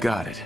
Got it.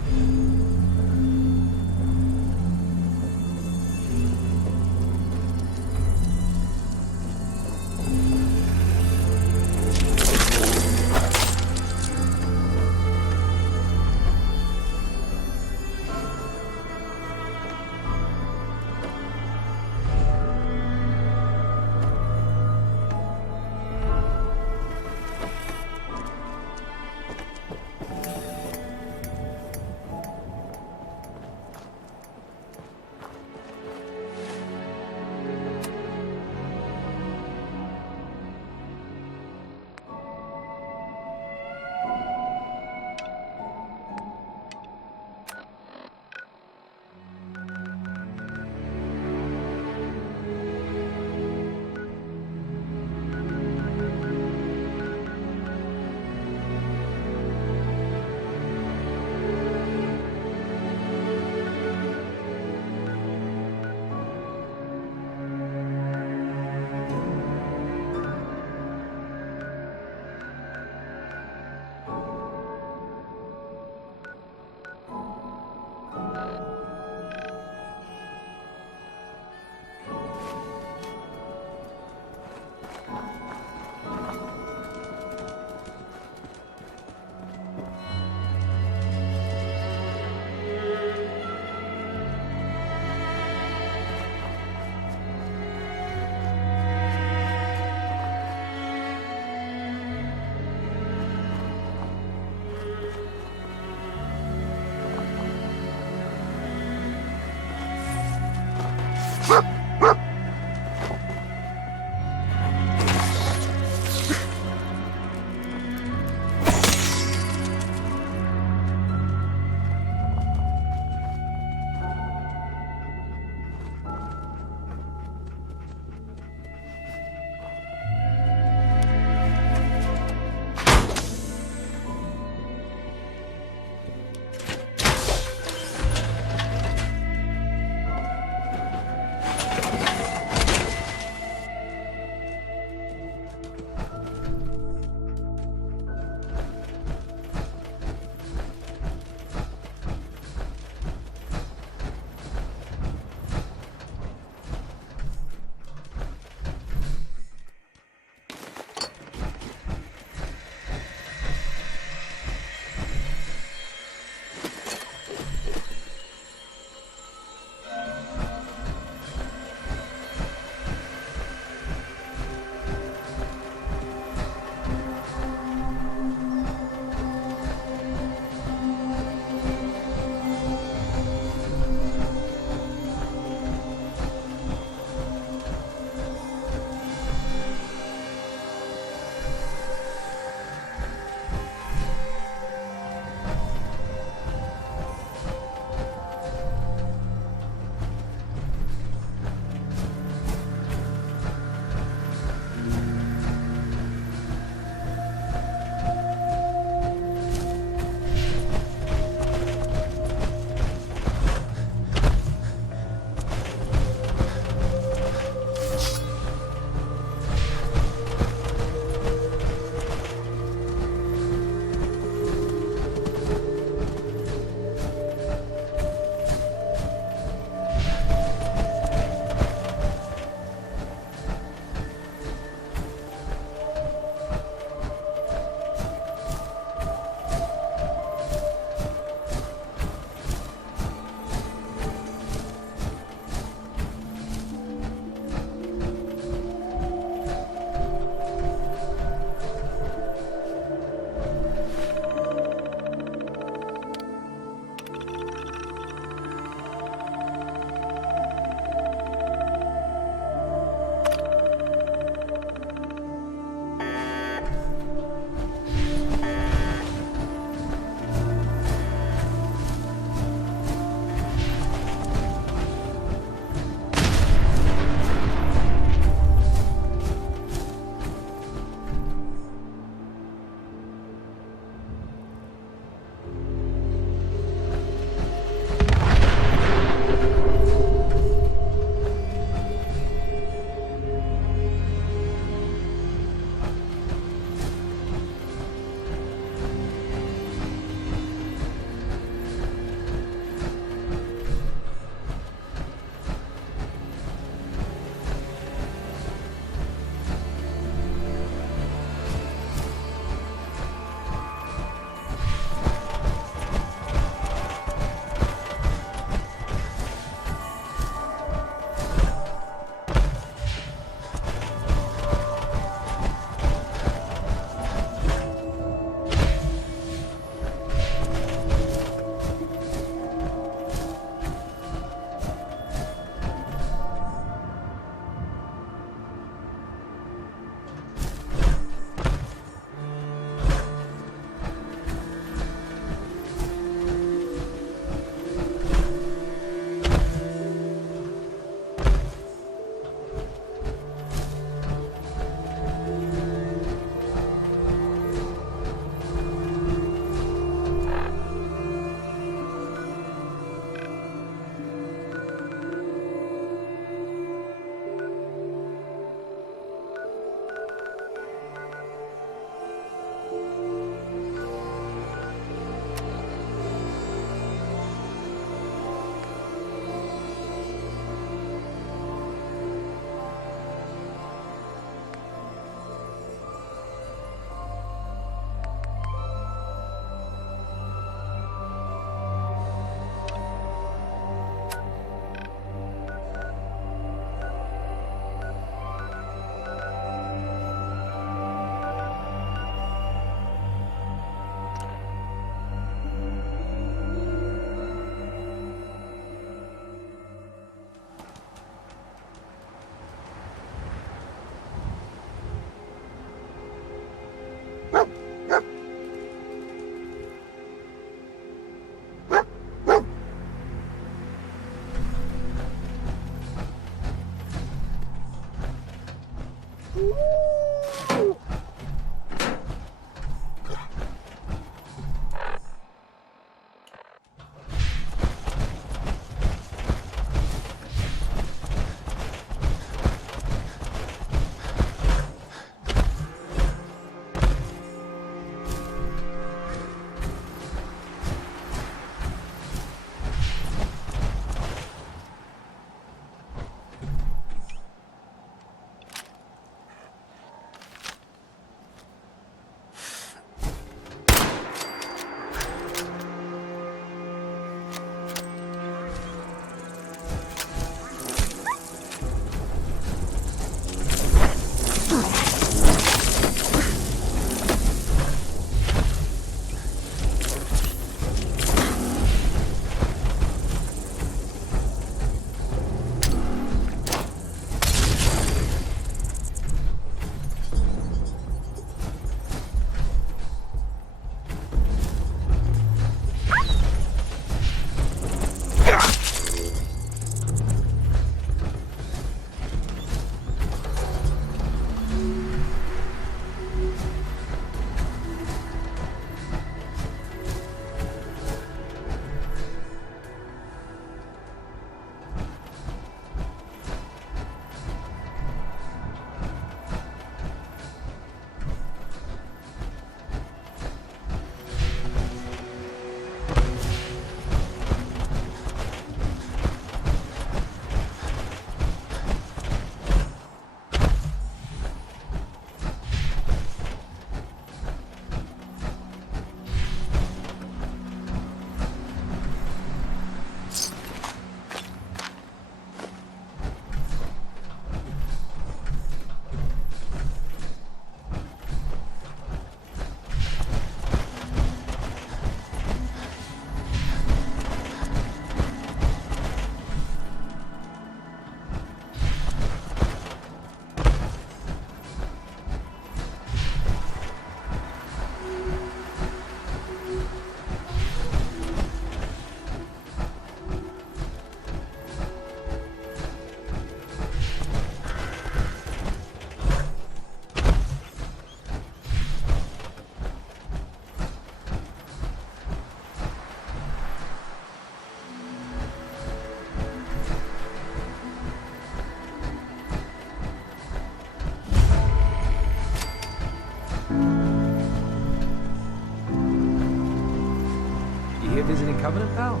Visiting Covenant, pal?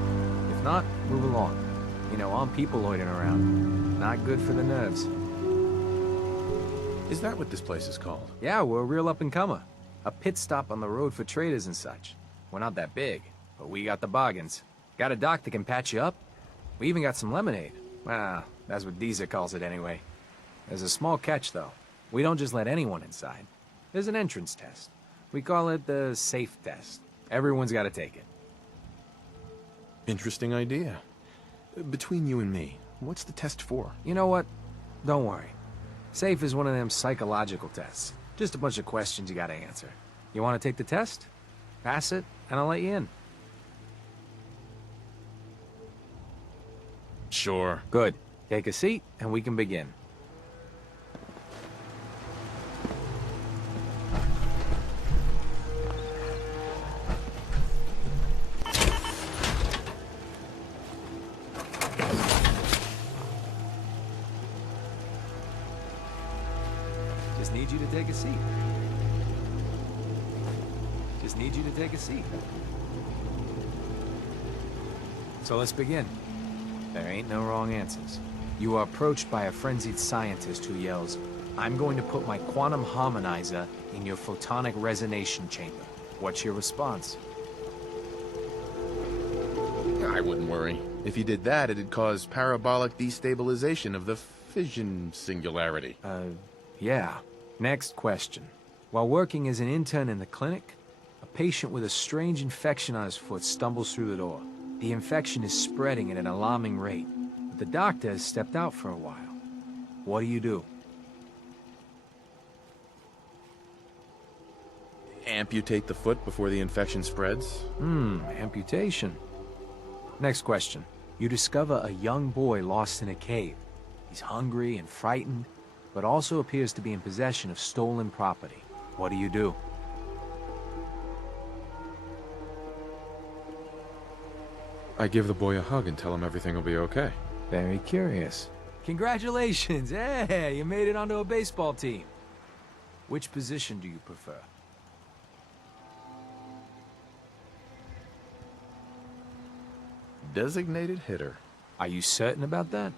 If not, move along. You know, I'm people loitering around. Not good for the nerves. Is that what this place is called? Yeah, we're a real up-and-comer. A pit stop on the road for traders and such. We're not that big, but we got the bargains. Got a dock that can patch you up. We even got some lemonade. Well, that's what O.T.V.G.C calls it anyway. There's a small catch, though. We don't just let anyone inside. There's an entrance test. We call it the safe test. Everyone's got to take it. Interesting idea. Between you and me, what's the test for? You know what? Don't worry. Safe is one of them psychological tests. Just a bunch of questions you gotta answer. You wanna take the test? Pass it, and I'll let you in. Sure. Good. Take a seat, and we can begin. Just need you to take a seat. Just need you to take a seat. So let's begin. There ain't no wrong answers. You are approached by a frenzied scientist who yells, "I'm going to put my quantum harmonizer in your photonic resonation chamber." What's your response? I wouldn't worry. If he did that, it'd cause parabolic destabilization of the fission singularity. Yeah. Next question. While working as an intern in the clinic, a patient with a strange infection on his foot stumbles through the door. The infection is spreading at an alarming rate, but the doctor has stepped out for a while. What do? Amputate the foot before the infection spreads? Amputation. Next question. You discover a young boy lost in a cave. He's hungry and frightened. but also appears to be in possession of stolen property. What do you do? I give the boy a hug and tell him everything will be okay. Very curious. Congratulations! Hey, you made it onto a baseball team. Which position do you prefer? Designated hitter. Are you certain about that?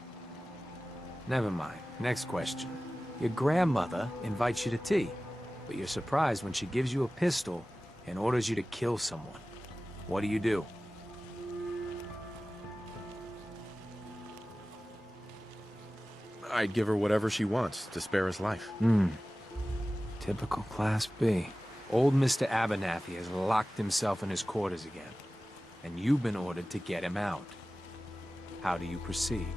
Never mind. Next question. Your grandmother invites you to tea, but you're surprised when she gives you a pistol and orders you to kill someone. What do? I'd give her whatever she wants to spare his life. Typical Class B. Old Mr. Abernathy has locked himself in his quarters again, and you've been ordered to get him out. How do you proceed?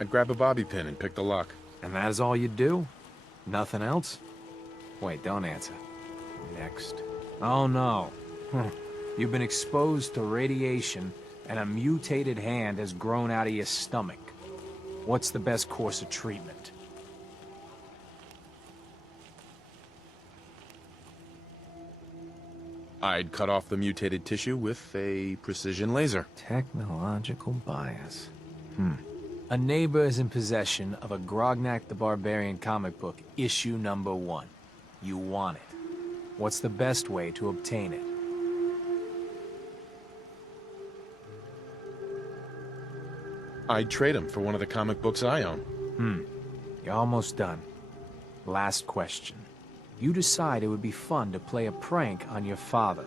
I'd grab a bobby pin and pick the lock. And that is all you do? Nothing else? Wait, don't answer. Next. Oh no. You've been exposed to radiation, and a mutated hand has grown out of your stomach. What's the best course of treatment? I'd cut off the mutated tissue with a precision laser. Technological bias. A neighbor is in possession of a Grognak the Barbarian comic book, issue number 1. You want it. What's the best way to obtain it? I'd trade him for one of the comic books I own. You're almost done. Last question. You decide it would be fun to play a prank on your father.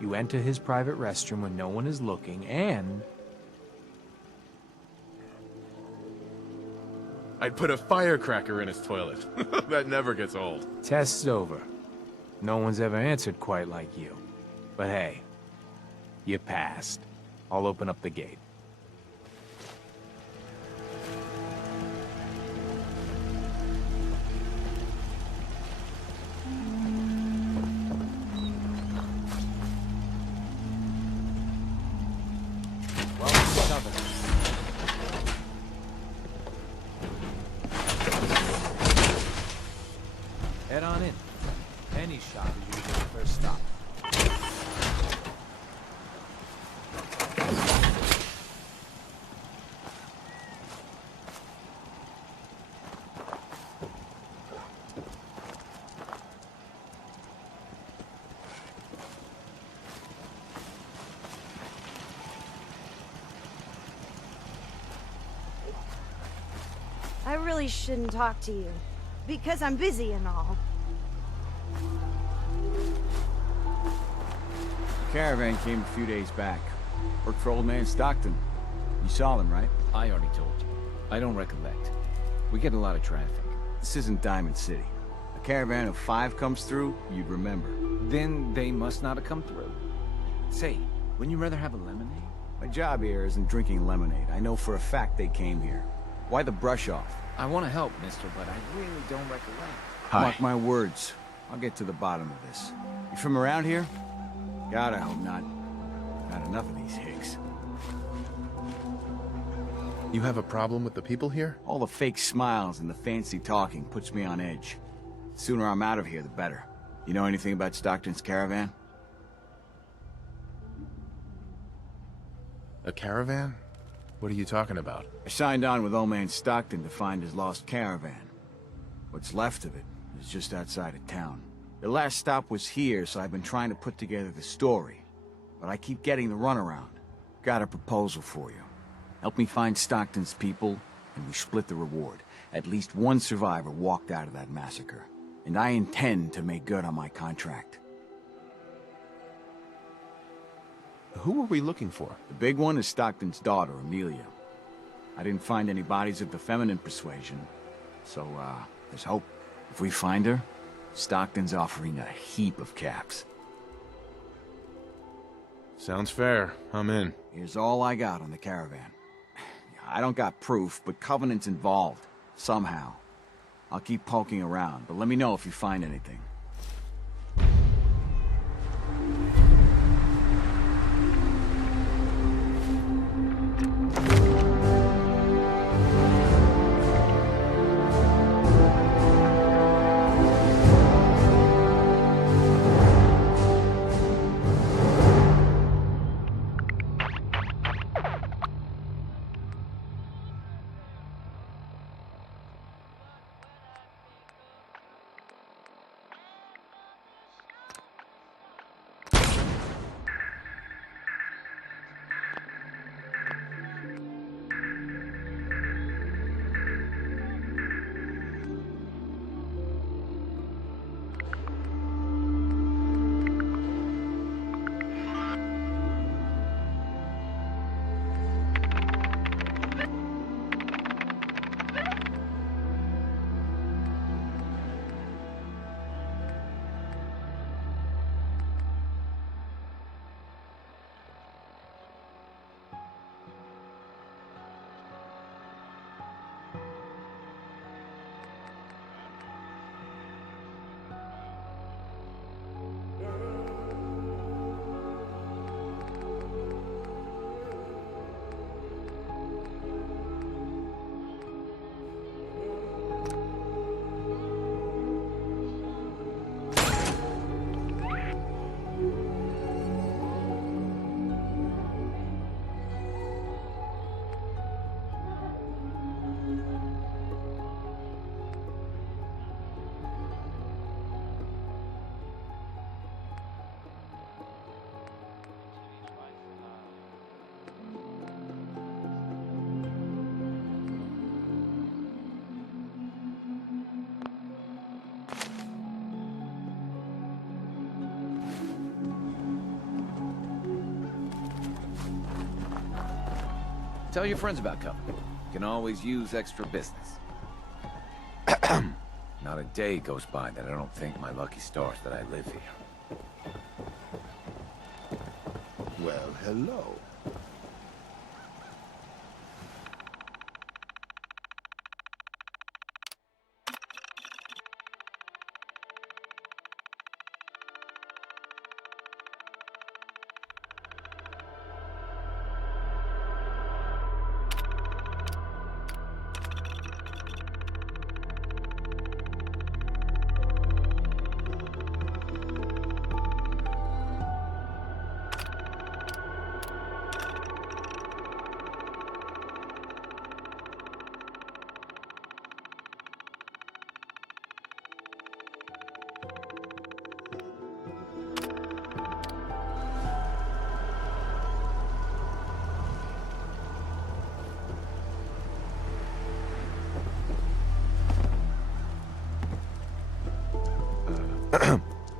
You enter his private restroom when no one is looking, and... I'd put a firecracker in his toilet. That never gets old. Test's over. No one's ever answered quite like you. But hey, you passed. I'll open up the gate. Head on in. Any shop is usually the first stop. I really shouldn't talk to you, because I'm busy and all. The caravan came a few days back. Worked for old man Stockton. You saw them, right? I already told you. I don't recollect. We get a lot of traffic. This isn't Diamond City. A caravan of 5 comes through, you'd remember. Then they must not have come through. Say, wouldn't you rather have a lemonade? My job here isn't drinking lemonade. I know for a fact they came here. Why the brush off? I want to help, mister, but I really don't recollect. Mark my words. I'll get to the bottom of this. You from around here? God, I hope not. Not enough of these hicks. You have a problem with the people here? All the fake smiles and the fancy talking puts me on edge. The sooner I'm out of here, the better. You know anything about Stockton's caravan? A caravan? What are you talking about? I signed on with old man Stockton to find his lost caravan. What's left of it is just outside of town. The last stop was here, so I've been trying to put together the story. But I keep getting the runaround. Got a proposal for you. Help me find Stockton's people, and we split the reward. At least one survivor walked out of that massacre. And I intend to make good on my contract. Who are we looking for? The big one is Stockton's daughter, Amelia. I didn't find any bodies of the feminine persuasion, so, there's hope. If we find her, Stockton's offering a heap of caps. Sounds fair. I'm in. Here's all I got on the caravan. I don't got proof, but Covenant's involved. Somehow. I'll keep poking around, but let me know if you find anything. Tell your friends about Covenant. Can always use extra business. Not a day goes by that I don't thank my lucky stars that I live here. Well, hello.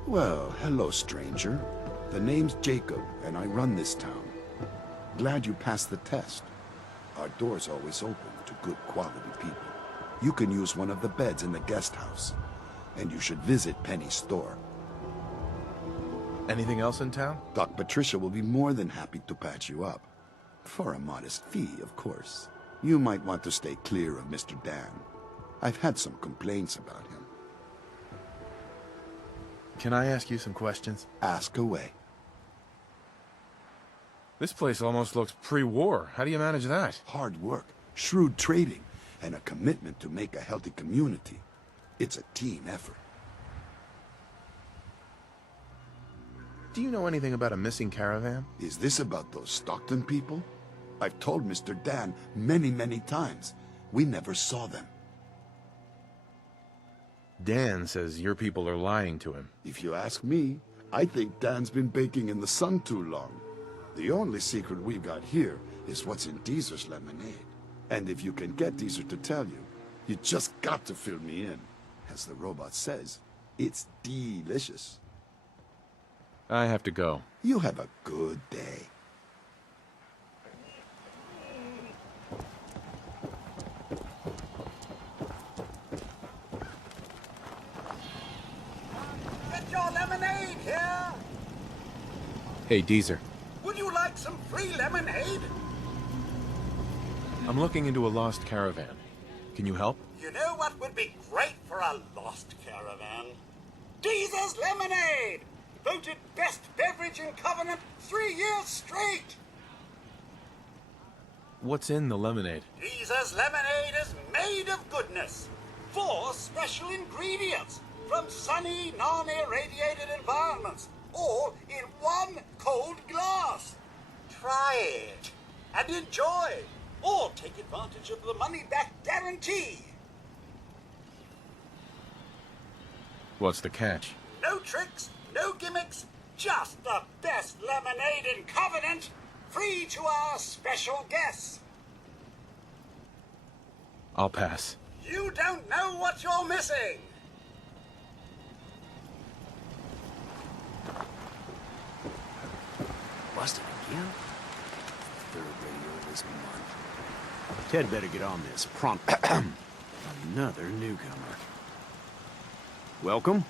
Well, hello, stranger. The name's Jacob, and I run this town. Glad you passed the test. Our door's always open to good quality people. You can use one of the beds in the guest house, and you should visit Penny's store. Anything else in town? Doc Patricia will be more than happy to patch you up. For a modest fee, of course. You might want to stay clear of Mr. Dan. I've had some complaints about him. Can I ask you some questions? Ask away. This place almost looks pre-war. How do you manage that? Hard work, shrewd trading, and a commitment to make a healthy community. It's a team effort. Do you know anything about a missing caravan? Is this about those Stockton people? I've told Mr. Dan many times. We never saw them. Dan says your people are lying to him. If you ask me, I think Dan's been baking in the sun too long. The only secret we've got here is what's in Deezer's lemonade. And if you can get Deezer to tell you, you just got to fill me in. As the robot says, it's delicious. I have to go. You have a good day. Get your lemonade here! Hey, Deezer. Would you like some free lemonade? I'm looking into a lost caravan. Can you help? You know what would be great for a lost caravan? Deezer's Lemonade! Voted best beverage in Covenant 3 years straight! What's in the lemonade? Deezer's Lemonade is made of goodness. 4 special ingredients from sunny, non-irradiated environments, all in 1 cold glass. Try it and enjoy, or take advantage of the money-back guarantee. What's the catch? No tricks, no gimmicks, just the best lemonade in Covenant, free to our special guests. I'll pass. You don't know what you're missing. Busted again? Third radio this month. Ted better get on this prompt. Another newcomer. Welcome.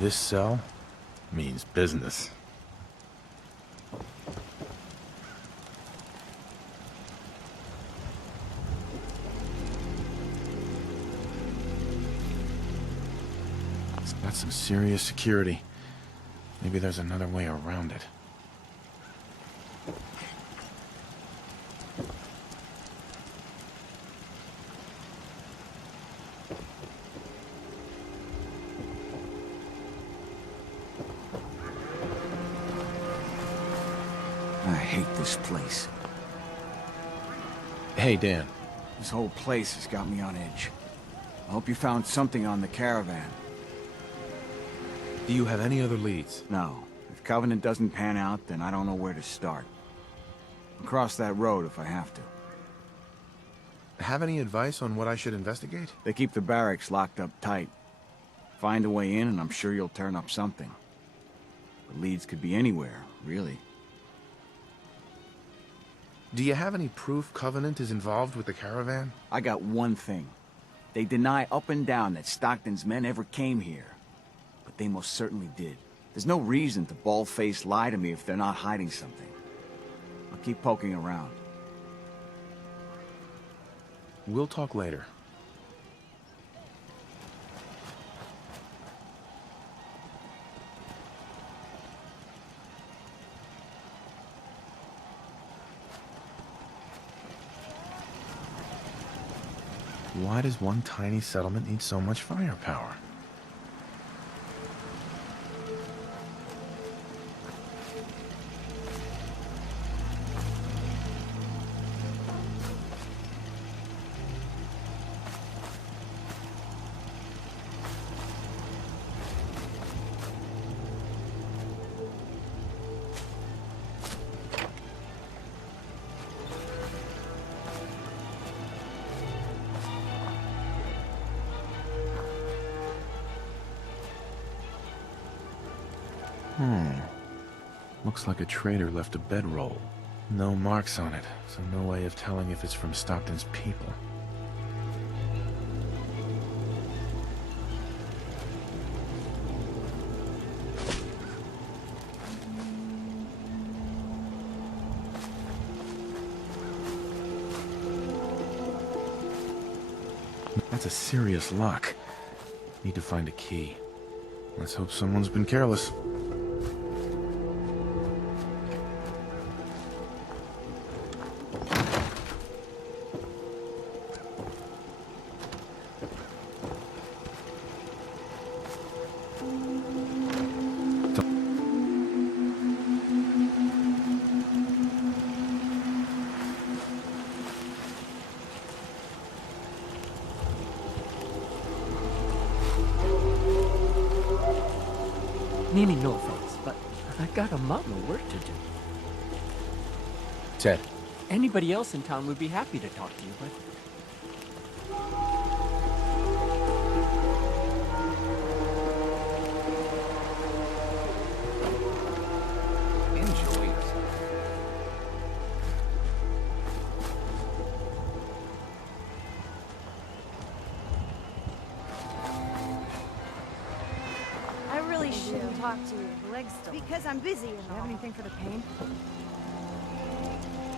This cell means business. It's got some serious security. Maybe there's another way around it. I hate this place. Hey, Dan. This whole place has got me on edge. I hope you found something on the caravan. Do you have any other leads? No. If Covenant doesn't pan out, then I don't know where to start. I'll cross that road if I have to. Have any advice on what I should investigate? They keep the barracks locked up tight. Find a way in and I'm sure you'll turn up something. The leads could be anywhere, really. Do you have any proof Covenant is involved with the caravan? I got one thing. They deny up and down that Stockton's men ever came here. But they most certainly did. There's no reason to bald-faced lie to me if they're not hiding something. I'll keep poking around. We'll talk later. Why does one tiny settlement need so much firepower? Looks like a trader left a bedroll. No marks on it, so no way of telling if it's from Stockton's people. That's a serious lock. Need to find a key. Let's hope someone's been careless. Meaning no offense, but I got a mountain of work to do. Ted. Anybody else in town would be happy to talk to you, but... Enjoy it. I really shouldn't talk to you. Legs still. Because I'm busy and Do you all. have anything for the pain?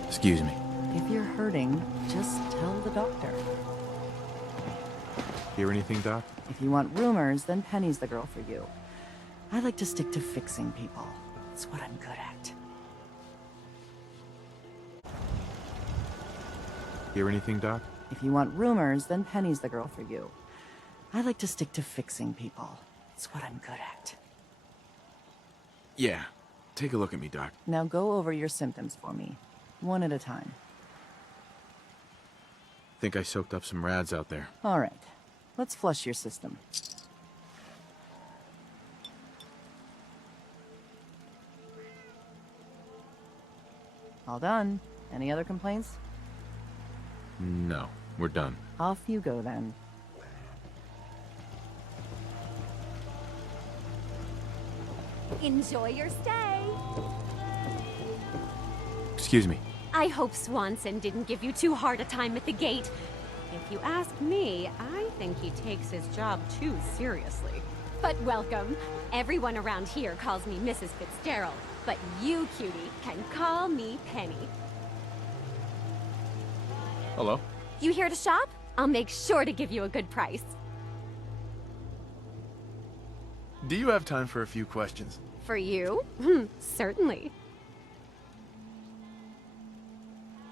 Excuse me. If you're hurting, just tell the doctor. Hear anything, Doc? If you want rumors, then Penny's the girl for you. I like to stick to fixing people. It's what I'm good at. Hear anything, Doc? If you want rumors, then Penny's the girl for you. I like to stick to fixing people. It's what I'm good at. Yeah. Take a look at me, Doc. Now go over your symptoms for me, one at a time. Think I soaked up some rads out there. All right, let's flush your system. All done. Any other complaints? No, we're done. Off you go then. Enjoy your stay. Excuse me. I hope Swanson didn't give you too hard a time at the gate. If you ask me, I think he takes his job too seriously. But welcome. Everyone around here calls me Mrs. Fitzgerald, but you, cutie, can call me Penny. Hello? You here to shop? I'll make sure to give you a good price. Do you have time for a few questions? For you? Certainly.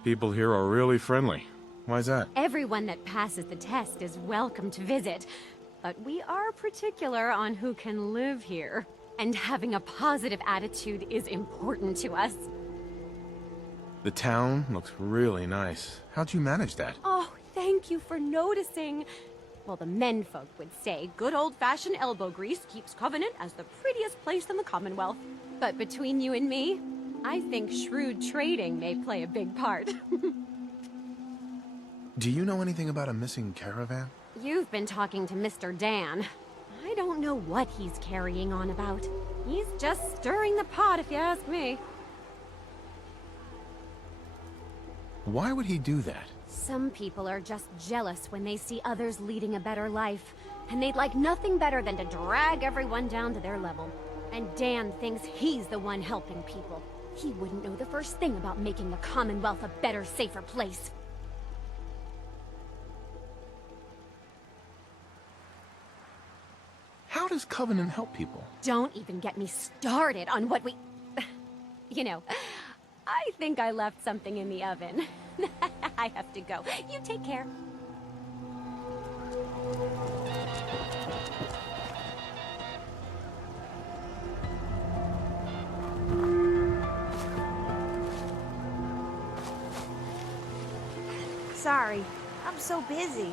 People here are really friendly. Why's that? Everyone that passes the test is welcome to visit, but we are particular on who can live here. And having a positive attitude is important to us. The town looks really nice. How'd you manage that? Oh, thank you for noticing. Well, the menfolk would say good old-fashioned elbow grease keeps Covenant as the prettiest place in the Commonwealth. But between you and me, I think shrewd trading may play a big part. Do you know anything about a missing caravan? You've been talking to Mr. Dan. I don't know what he's carrying on about. He's just stirring the pot, if you ask me. Why would he do that? Some people are just jealous when they see others leading a better life, and they'd like nothing better than to drag everyone down to their level. And Dan thinks he's the one helping people. He wouldn't know the first thing about making the Commonwealth a better, safer place. How does Covenant help people? Don't even get me started on what we... You know, I think I left something in the oven. I have to go. You take care. Sorry, I'm so busy.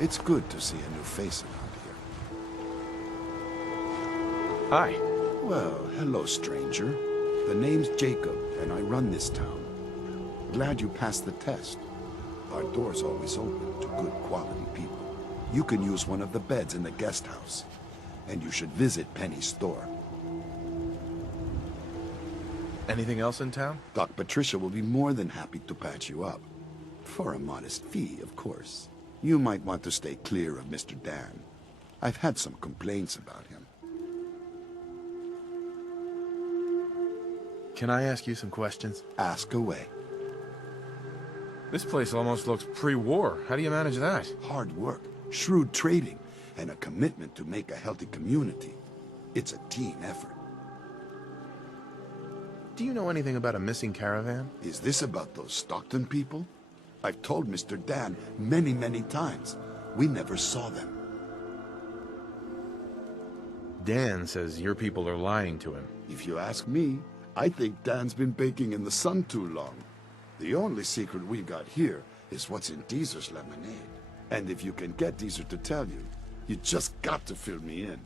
It's good to see a new face around here. Hi. Well, hello, stranger. The name's Jacob, and I run this town. Glad you passed the test. Our door's always open to good quality people. You can use one of the beds in the guest house. And you should visit Penny's store. Anything else in town? Doc Patricia will be more than happy to patch you up. For a modest fee, of course. You might want to stay clear of Mr. Dan. I've had some complaints about him. Can I ask you some questions? Ask away. This place almost looks pre-war. How do you manage that? Hard work, shrewd trading, and a commitment to make a healthy community. It's a team effort. Do you know anything about a missing caravan? Is this about those Stockton people? I've told Mr. Dan many, many times. We never saw them. Dan says your people are lying to him. If you ask me, I think Dan's been baking in the sun too long. The only secret we got here is what's in Deezer's lemonade. And if you can get Deezer to tell you, you just got to fill me in.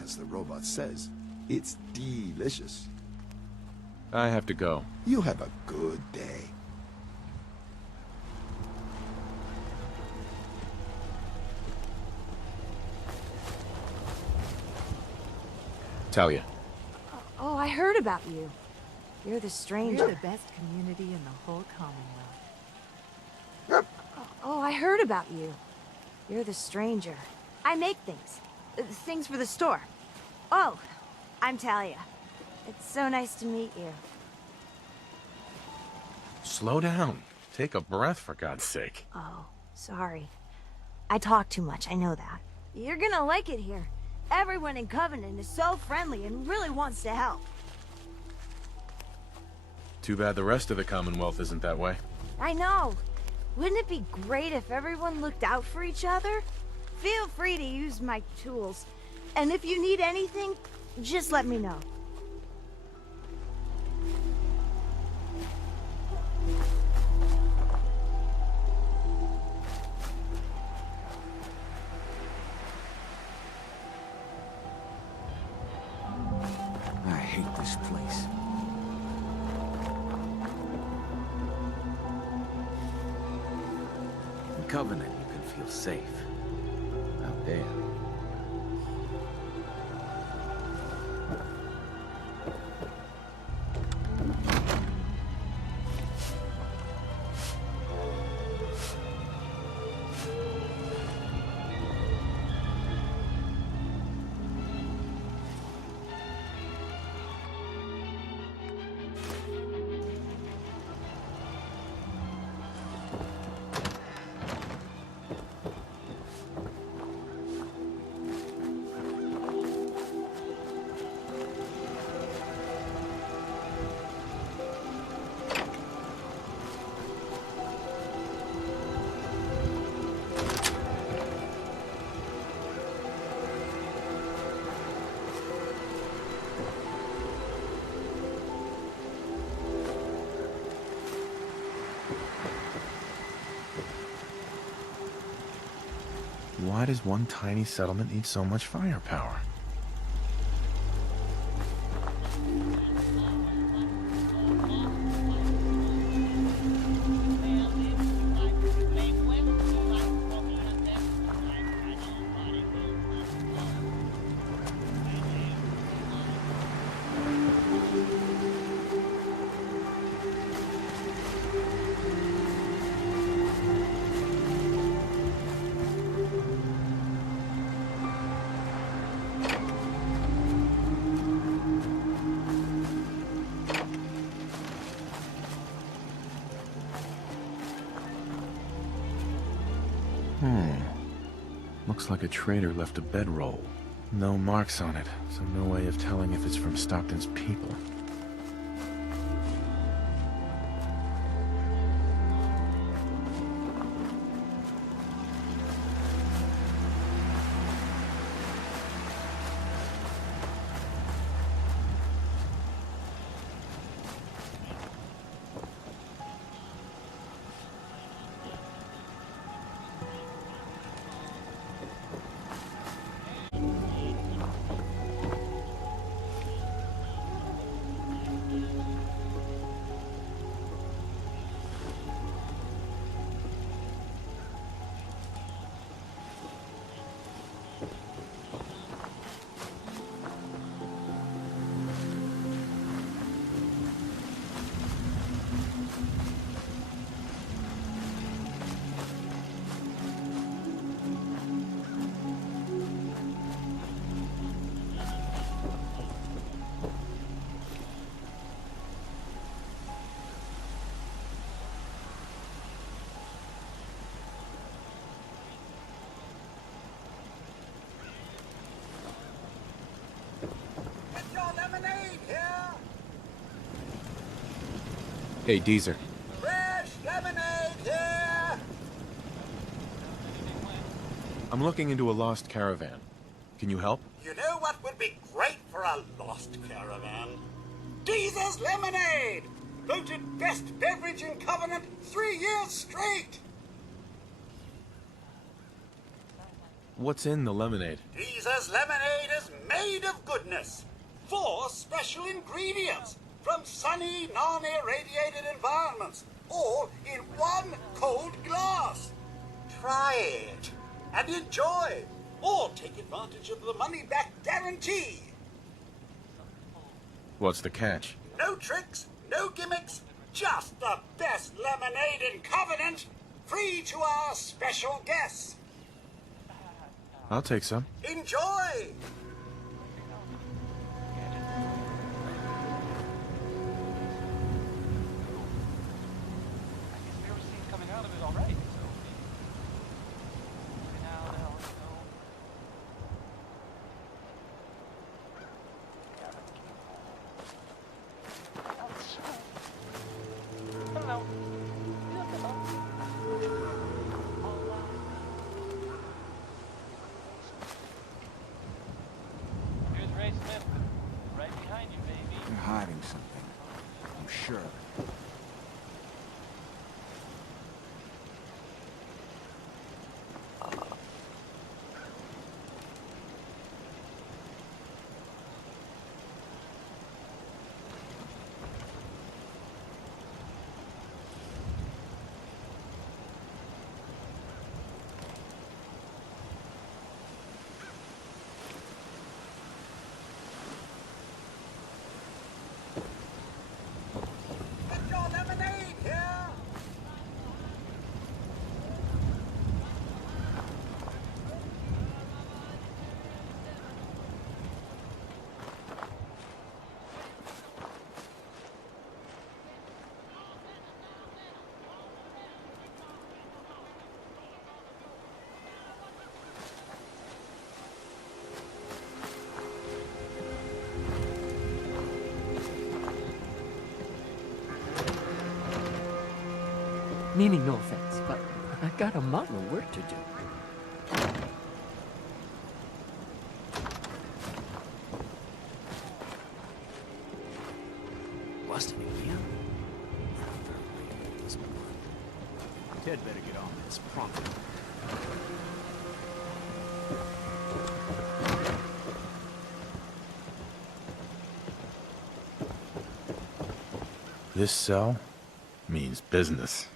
As the robot says, it's delicious. I have to go. You have a good day. Talia. Oh, I heard about you. You're the stranger. We're the best community in the whole Commonwealth. Oh, I heard about you. You're the stranger. I make things. Things for the store. Oh, I'm Talia. It's so nice to meet you. Slow down. Take a breath, for God's sake. Oh, sorry. I talk too much, I know that. You're gonna like it here. Everyone in Covenant is so friendly and really wants to help. Too bad the rest of the Commonwealth isn't that way. I know. Wouldn't it be great if everyone looked out for each other? Feel free to use my tools. And if you need anything, just let me know. I hate this place. In Covenant, you can feel safe. Out there. Why does one tiny settlement need so much firepower? Looks like a trader left a bedroll. No marks on it, so no way of telling if it's from Stockton's people. Hey, Deezer. Fresh lemonade here! I'm looking into a lost caravan. Can you help? You know what would be great for a lost caravan? Deezer's Lemonade! Voted best beverage in Covenant 3 years straight! What's in the lemonade? Deezer's Lemonade is made of goodness. 4 special ingredients from sunny, non-irradiated environments, all in 1 cold glass. Try it and enjoy, or take advantage of the money-back guarantee. What's the catch? No tricks, no gimmicks, just the best lemonade in Covenant, free to our special guests. I'll take some. Enjoy! They're hiding something. I'm sure. Get your lemonade here! Meaning no offense, but I got a mountain of work to do. Busted again? Ted better get on this promptly. This cell means business.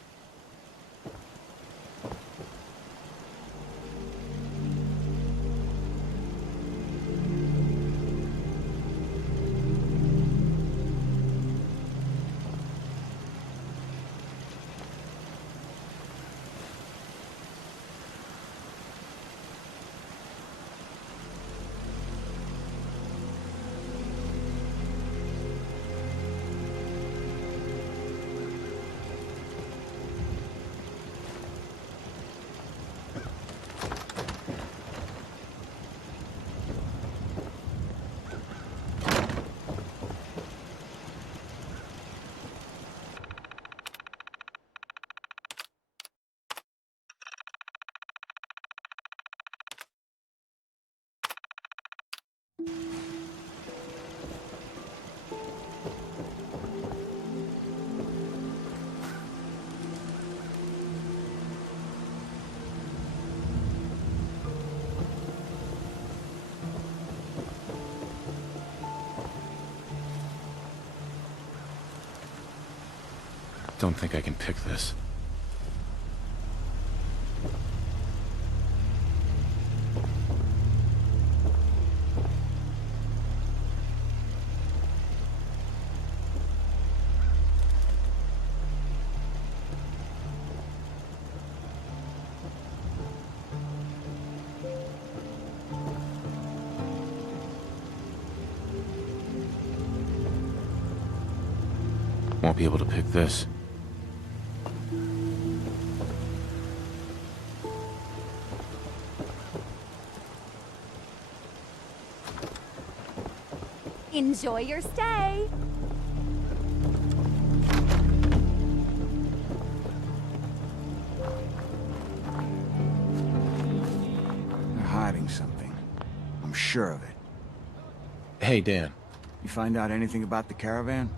Don't think I can pick this. Won't be able to pick this. Enjoy your stay. They're hiding something. I'm sure of it. Hey, Dan. You find out anything about the caravan?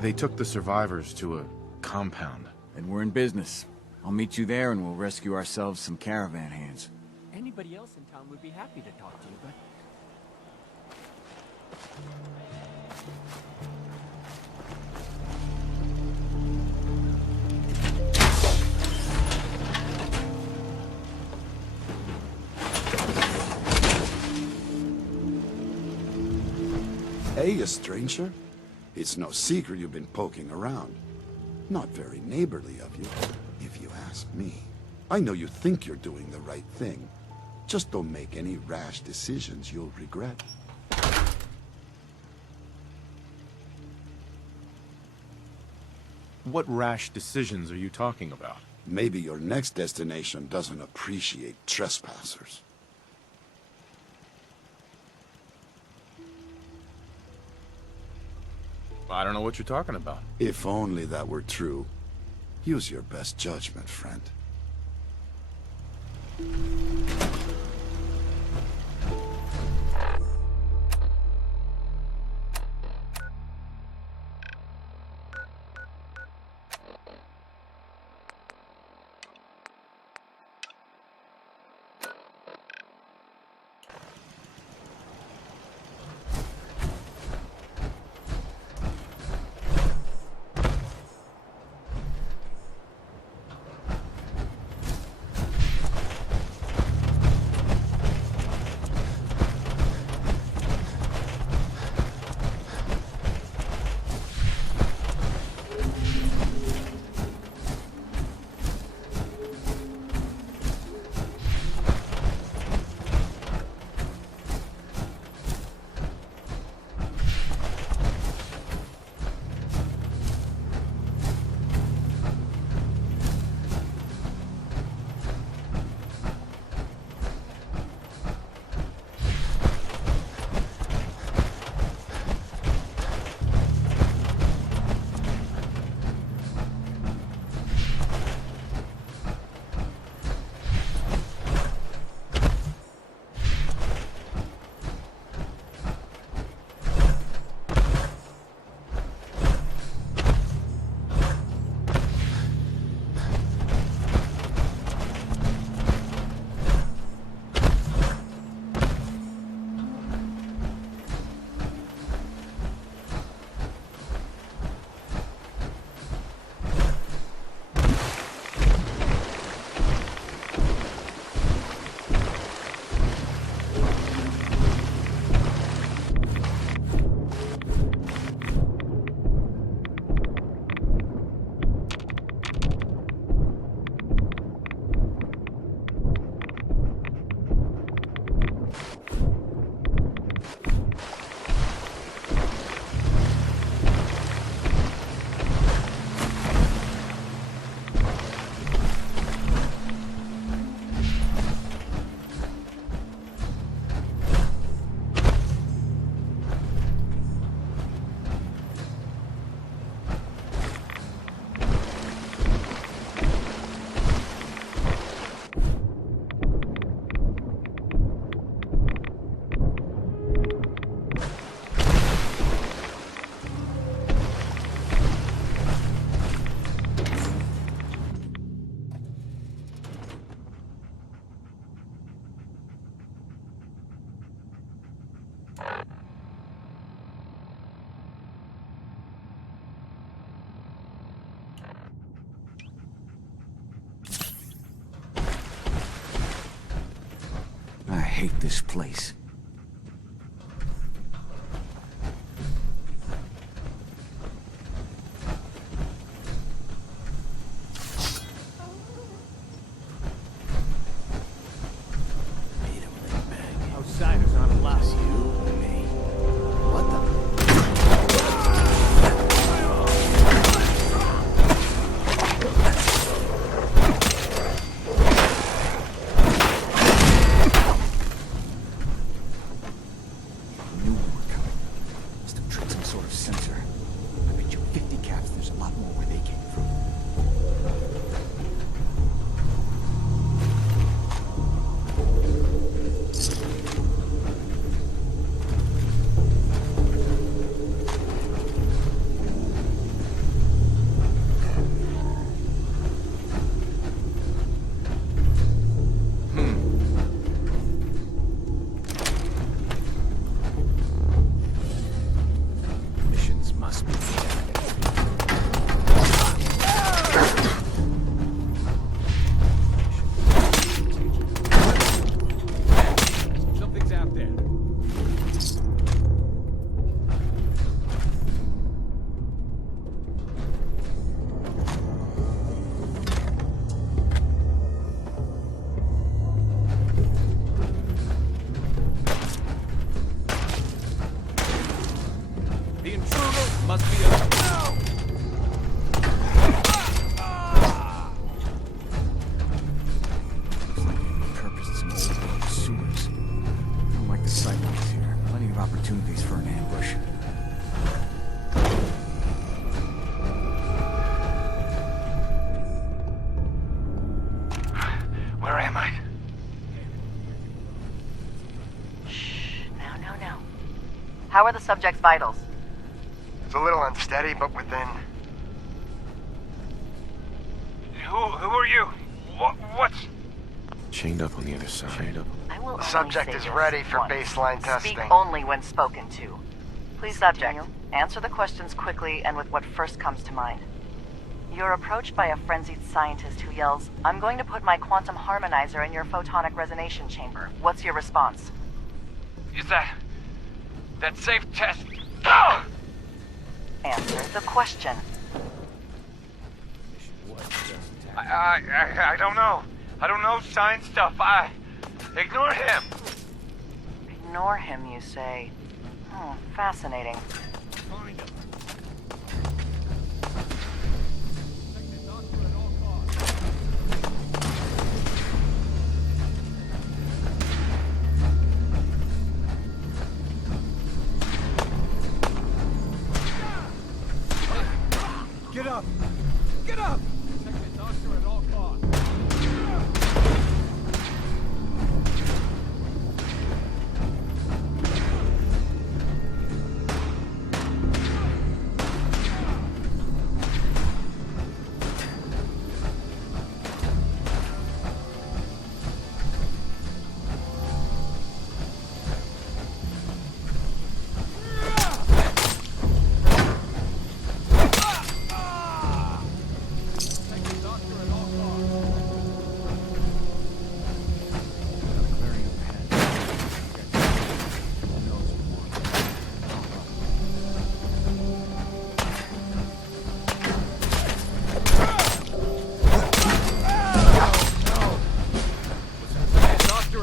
They took the survivors to a compound. Then we're in business. I'll meet you there and we'll rescue ourselves some caravan hands. Anybody else in town would be happy to talk to you, but... Hey, a stranger. It's no secret you've been poking around. Not very neighborly of you, if you ask me. I know you think you're doing the right thing. Just don't make any rash decisions you'll regret. What rash decisions are you talking about? Maybe your next destination doesn't appreciate trespassers. I don't know what you're talking about. If only that were true. Use your best judgment, friend. hate this place. Outsiders aren't allowed. What the? Knew we were coming. Must have tricked some sort of sensor. I bet you 50 caps there's a lot more where they came from. Missions must be Something's out there. The intruder must be a... repurposed some old world sewers. I don't like the sidewalks here. Plenty of opportunities for an ambush. Where am I? No. How are the subject's vitals? It's a little unsteady, but within. Who are you? What's... Chained up on the other side. I will The subject is ready for baseline testing. Speak only when spoken to. Please, subject, answer the questions quickly and with what first comes to mind. You're approached by a frenzied scientist who yells, "I'm going to put my quantum harmonizer in your photonic resonation chamber." What's your response? Is that safe test? Oh! Answer the question. I don't know. I don't know science stuff. Ignore him. Ignore him, you say. Fascinating. Get up! Get up! Protect the doctor at all costs.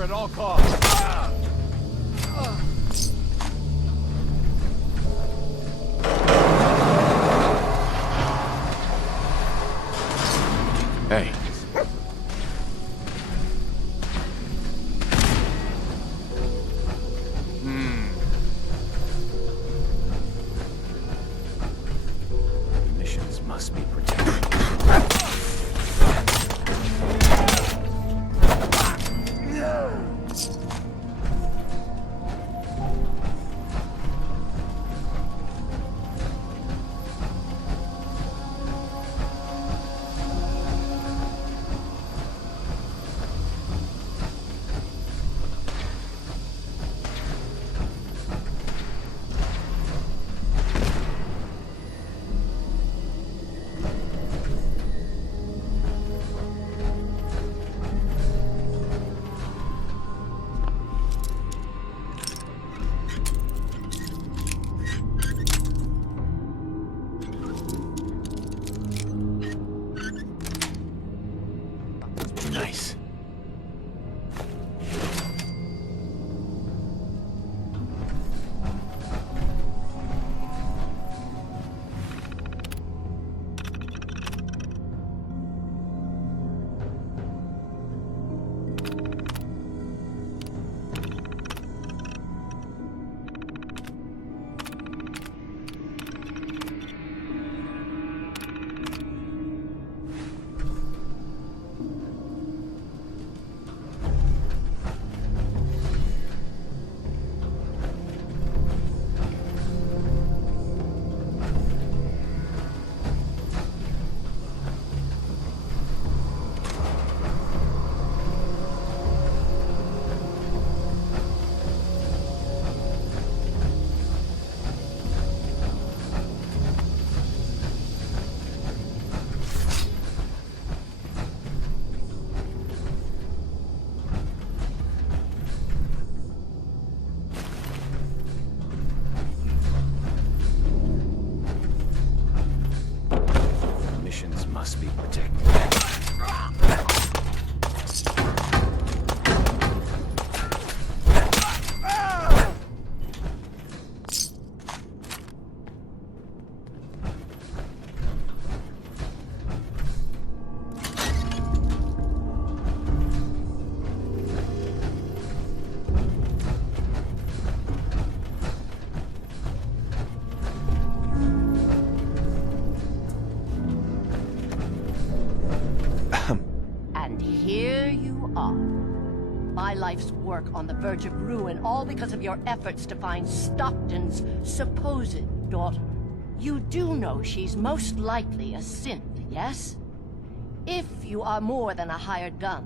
At all costs. Hey. Missions must be protected. And here you are. My life's work on the verge of ruin, all because of your efforts to find Stockton's supposed daughter. You do know she's most likely a synth, yes? If you are more than a hired gun,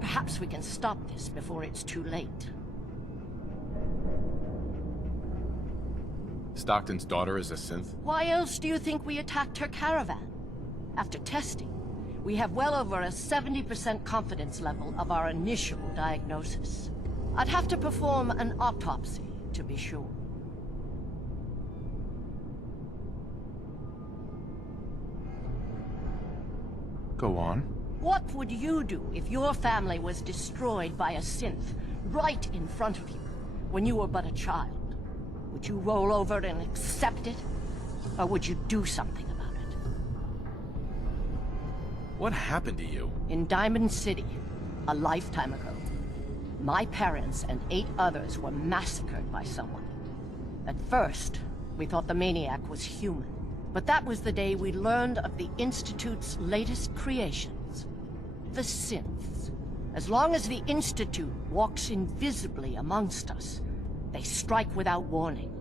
perhaps we can stop this before it's too late. Stockton's daughter is a synth? Why else do you think we attacked her caravan? After testing, we have well over a 70% confidence level of our initial diagnosis. I'd have to perform an autopsy to be sure. Go on. What would you do if your family was destroyed by a synth right in front of you when you were but a child? Would you roll over and accept it? Or would you do something about it? What happened to you? In Diamond City, a lifetime ago, my parents and 8 others were massacred by someone. At first, we thought the maniac was human. But that was the day we learned of the Institute's latest creations, the synths. As long as the Institute walks invisibly amongst us, they strike without warning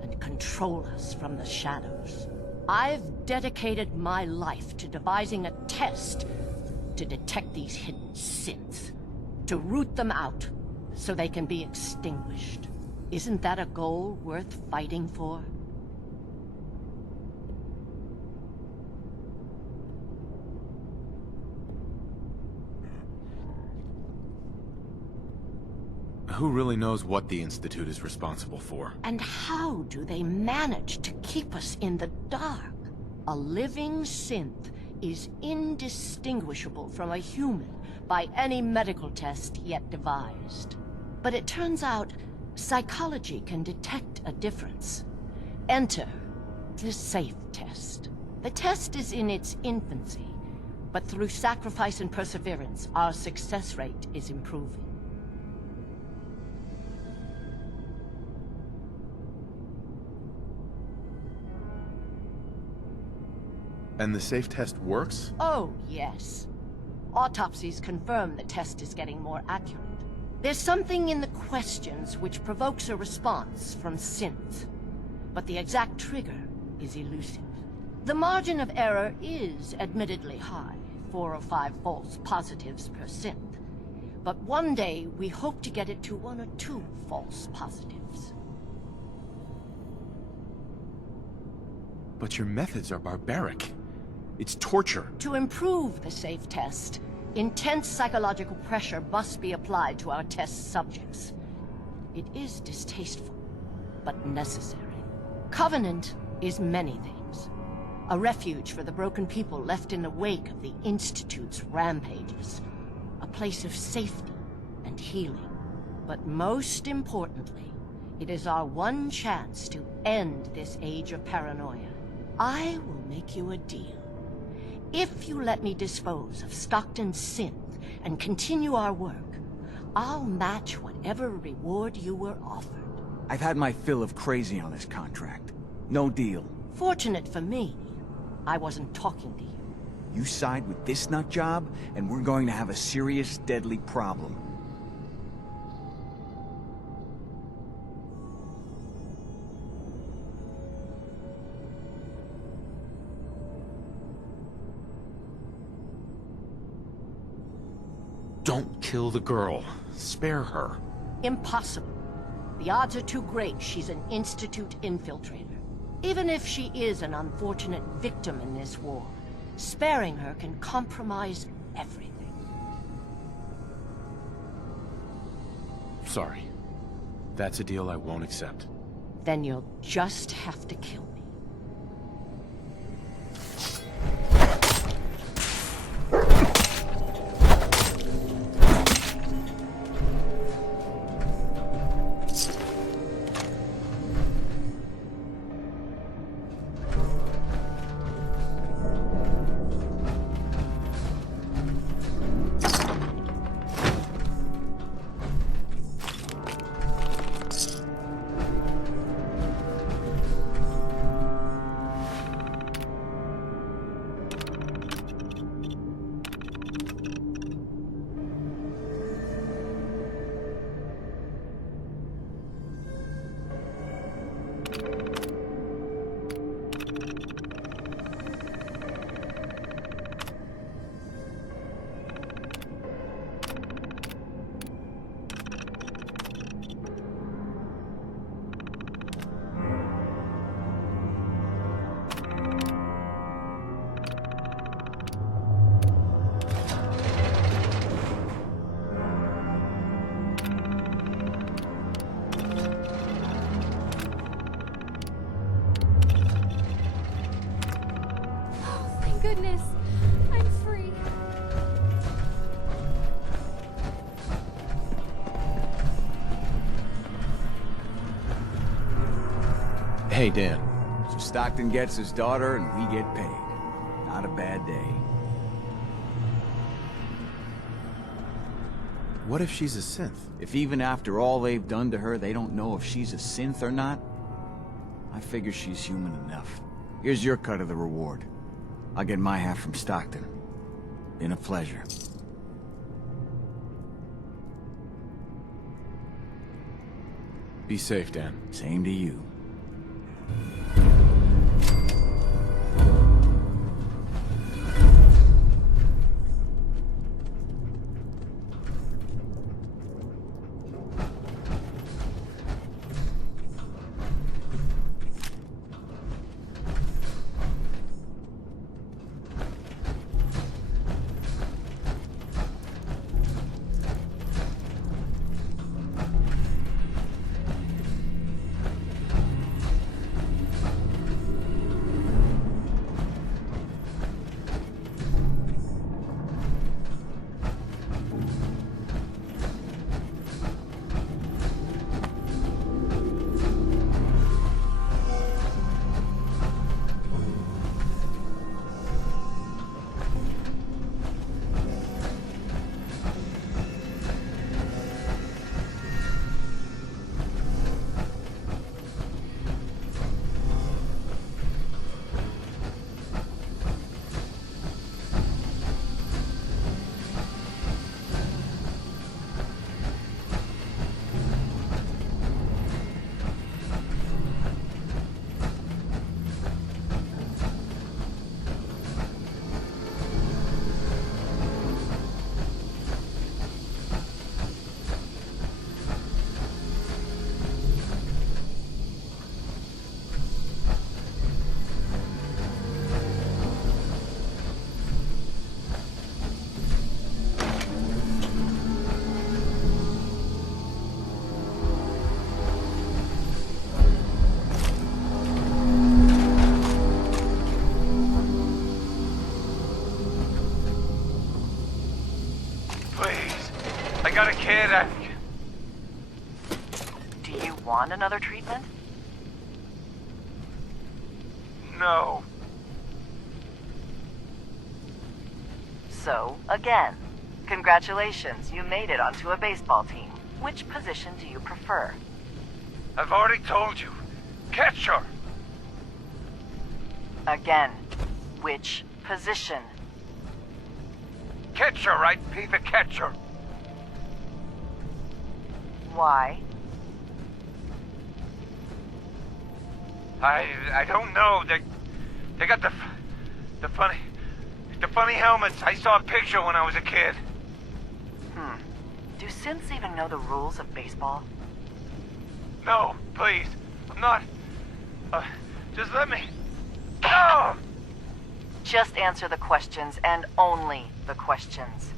and control us from the shadows. I've dedicated my life to devising a test to detect these hidden synths, to root them out so they can be extinguished. Isn't that a goal worth fighting for? Who really knows what the Institute is responsible for? And how do they manage to keep us in the dark? A living synth is indistinguishable from a human by any medical test yet devised. But it turns out psychology can detect a difference. Enter the safe test. The test is in its infancy, but through sacrifice and perseverance, our success rate is improving. And the safe test works? Oh, yes. Autopsies confirm the test is getting more accurate. There's something in the questions which provokes a response from synth, but the exact trigger is elusive. The margin of error is admittedly high, 4 or 5 false positives per synth. But one day, we hope to get it to 1 or 2 false positives. But your methods are barbaric. It's torture. To improve the safe test, intense psychological pressure must be applied to our test subjects. It is distasteful, but necessary. Covenant is many things. A refuge for the broken people left in the wake of the Institute's rampages. A place of safety and healing. But most importantly, it is our one chance to end this age of paranoia. I will make you a deal. If you let me dispose of Stockton's synth and continue our work, I'll match whatever reward you were offered. I've had my fill of crazy on this contract. No deal. Fortunate for me, I wasn't talking to you. You side with this nut job, and we're going to have a serious, deadly problem. Don't kill the girl. Spare her. Impossible. The odds are too great she's an Institute infiltrator. Even if she is an unfortunate victim in this war, sparing her can compromise everything. Sorry. That's a deal I won't accept. Then you'll just have to kill me. Hey, Dan. So Stockton gets his daughter and we get paid. Not a bad day. What if she's a synth? If even after all they've done to her, they don't know if she's a synth or not, I figure she's human enough. Here's your cut of the reward. I'll get my half from Stockton. Been a pleasure. Be safe, Dan. Same to you. I got a kid. Do you want another treatment? No. So, again, congratulations, you made it onto a baseball team. Which position do you prefer? I've already told you. Catcher! Again, which position? Catcher, right? Be the catcher. Why? I don't know. They got the funny helmets. I saw a picture when I was a kid. Do synths even know the rules of baseball? No, please. I'm not. Just let me. No! Just answer the questions, and only the questions.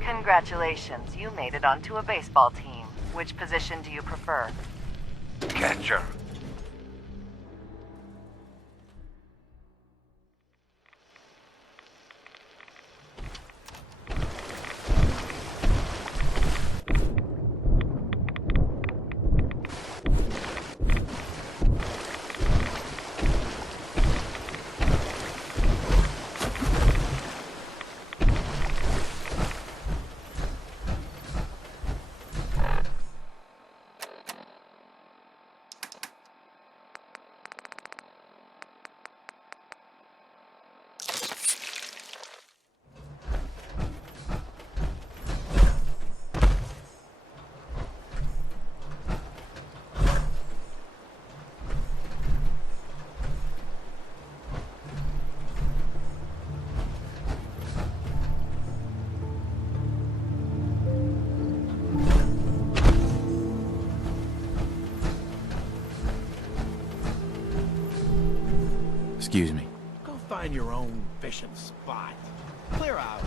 Congratulations, you made it onto a baseball team. Which position do you prefer? Catcher. Excuse me. Go find your own fishing spot. Clear out.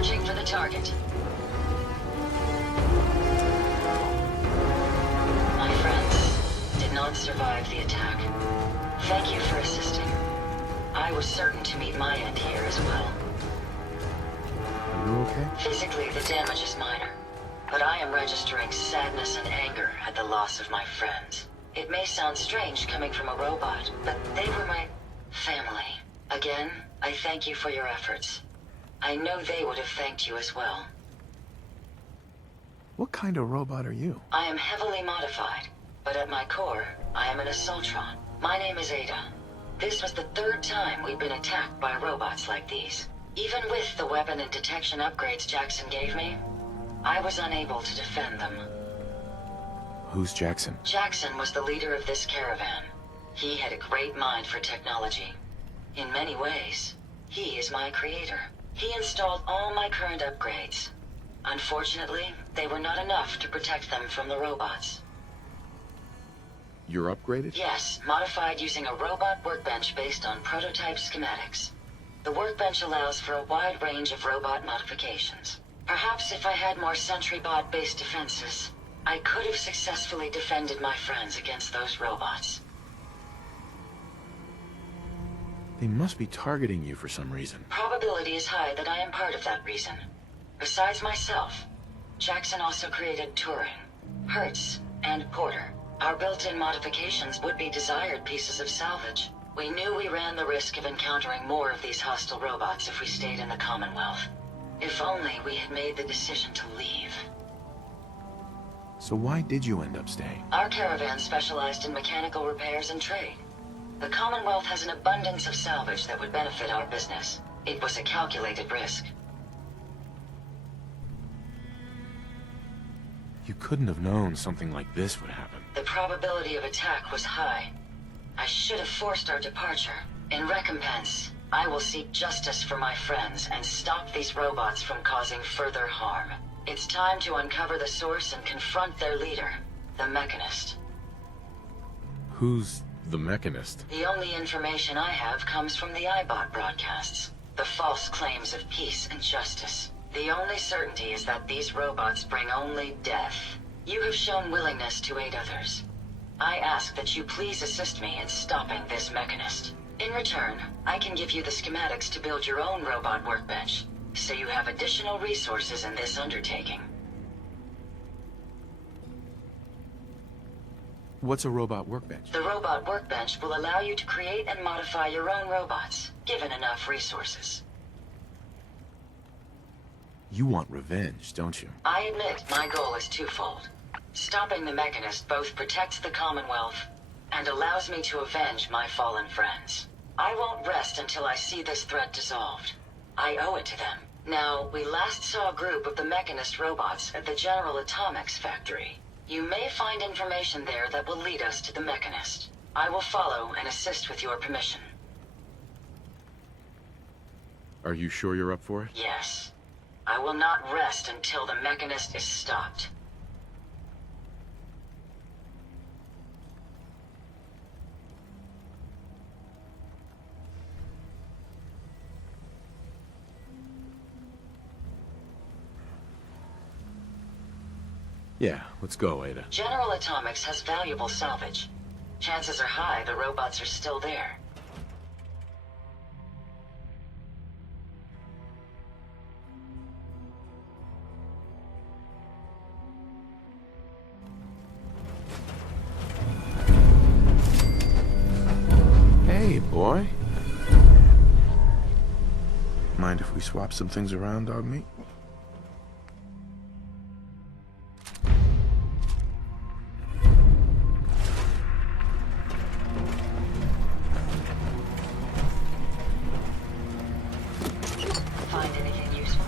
Searching for the target. My friends did not survive the attack. Thank you for assisting. I was certain to meet my end here as well. Are you okay? Physically, the damage is minor, but I am registering sadness and anger at the loss of my friends. It may sound strange coming from a robot, but they were my family. Again, I thank you for your efforts. I know they would have thanked you as well. What kind of robot are you? I am heavily modified, but at my core, I am an Assaultron. My name is Ada. This was the third time we've been attacked by robots like these. Even with the weapon and detection upgrades Jackson gave me, I was unable to defend them. Who's Jackson? Jackson was the leader of this caravan. He had a great mind for technology. In many ways, he is my creator. He installed all my current upgrades. Unfortunately, they were not enough to protect them from the robots. You're upgraded? Yes, modified using a robot workbench based on prototype schematics. The workbench allows for a wide range of robot modifications. Perhaps if I had more SentryBot-based defenses, I could have successfully defended my friends against those robots. They must be targeting you for some reason. Probability is high that I am part of that reason. Besides myself, Jackson also created Turing, Hertz, and Porter. Our built-in modifications would be desired pieces of salvage. We knew we ran the risk of encountering more of these hostile robots if we stayed in the Commonwealth. If only we had made the decision to leave. So why did you end up staying? Our caravan specialized in mechanical repairs and trade. The Commonwealth has an abundance of salvage that would benefit our business. It was a calculated risk. You couldn't have known something like this would happen. The probability of attack was high. I should have forced our departure. In recompense, I will seek justice for my friends and stop these robots from causing further harm. It's time to uncover the source and confront their leader, the Mechanist. Who's the Mechanist? The only information I have comes from the iBot broadcasts. The false claims of peace and justice. The only certainty is that these robots bring only death. You have shown willingness to aid others. I ask that you please assist me in stopping this Mechanist. In return, I can give you the schematics to build your own robot workbench, so you have additional resources in this undertaking. What's a robot workbench? The robot workbench will allow you to create and modify your own robots, given enough resources. You want revenge, don't you? I admit my goal is twofold. Stopping the Mechanist both protects the Commonwealth and allows me to avenge my fallen friends. I won't rest until I see this threat dissolved. I owe it to them. Now, we last saw a group of the Mechanist robots at the General Atomics factory. You may find information there that will lead us to the Mechanist. I will follow and assist with your permission. Are you sure you're up for it? Yes. I will not rest until the Mechanist is stopped. Yeah, let's go, Ada. General Atomics has valuable salvage. Chances are high the robots are still there. Hey, boy. Mind if we swap some things around, dog meat? Find anything useful?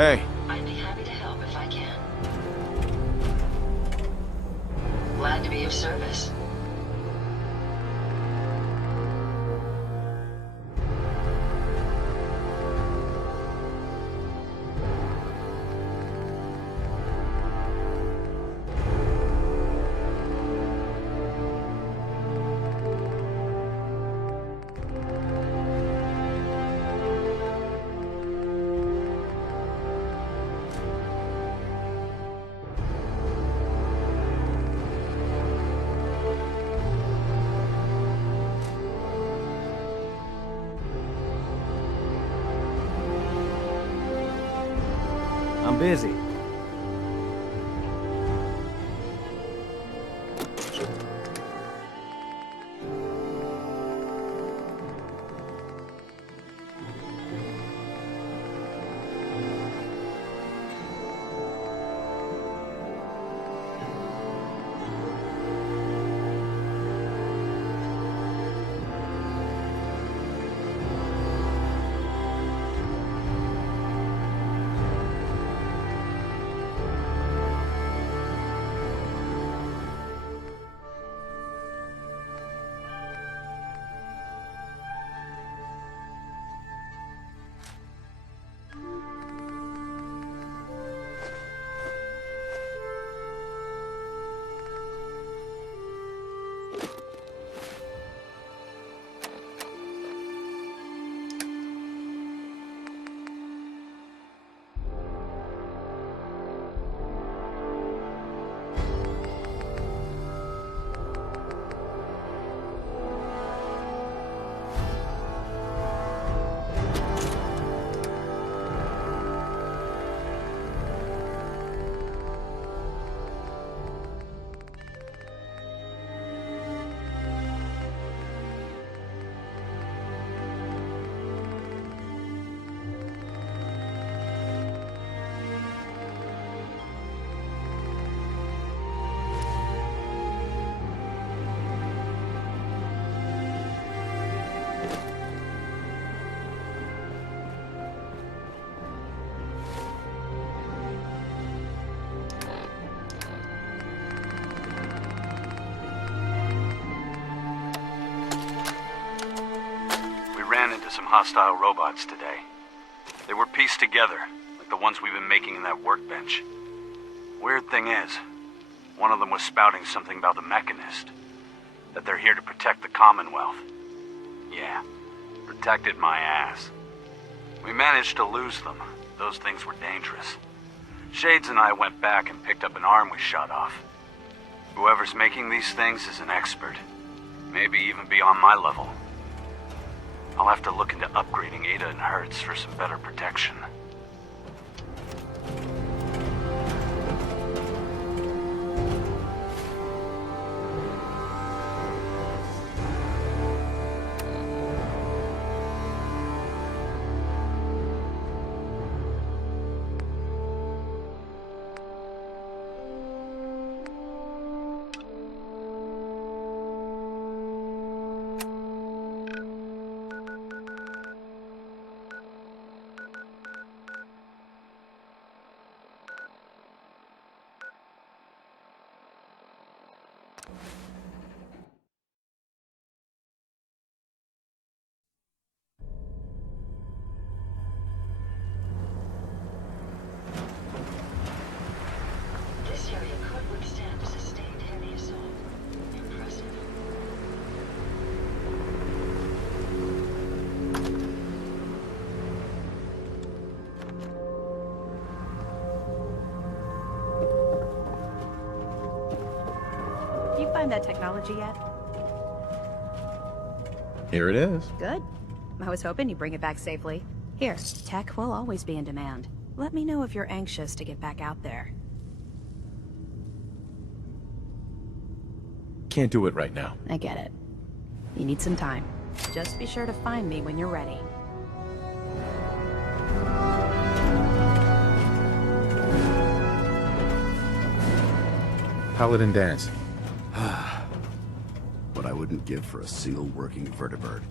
Hey. I'd be happy to help if I can. Glad to be of service. I'm busy. Some hostile robots today. They were pieced together, like the ones we've been making in that workbench. Weird thing is, one of them was spouting something about the Mechanist. That they're here to protect the Commonwealth. Yeah, protected my ass. We managed to lose them. Those things were dangerous. Shades and I went back and picked up an arm we shot off. Whoever's making these things is an expert. Maybe even beyond my level. I'll have to look into upgrading Ada and Hertz for some better protection. Find that technology yet? Here it is. Good. I was hoping you'd bring it back safely. Here, tech will always be in demand. Let me know if you're anxious to get back out there. Can't do it right now. I get it. You need some time. Just be sure to find me when you're ready. Paladin dance. What I wouldn't give for a single working vertibird.